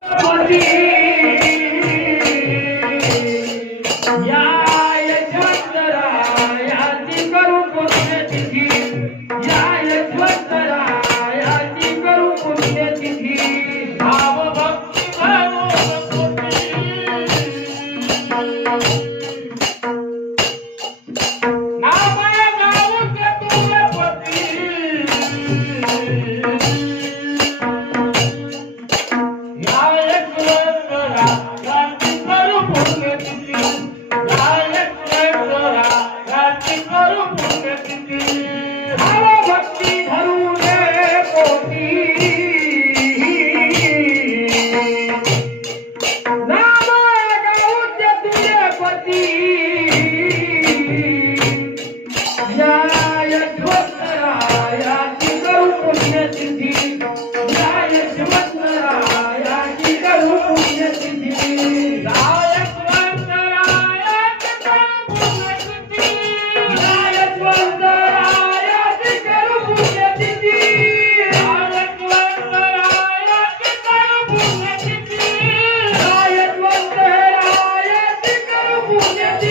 Porque Bhakti Dios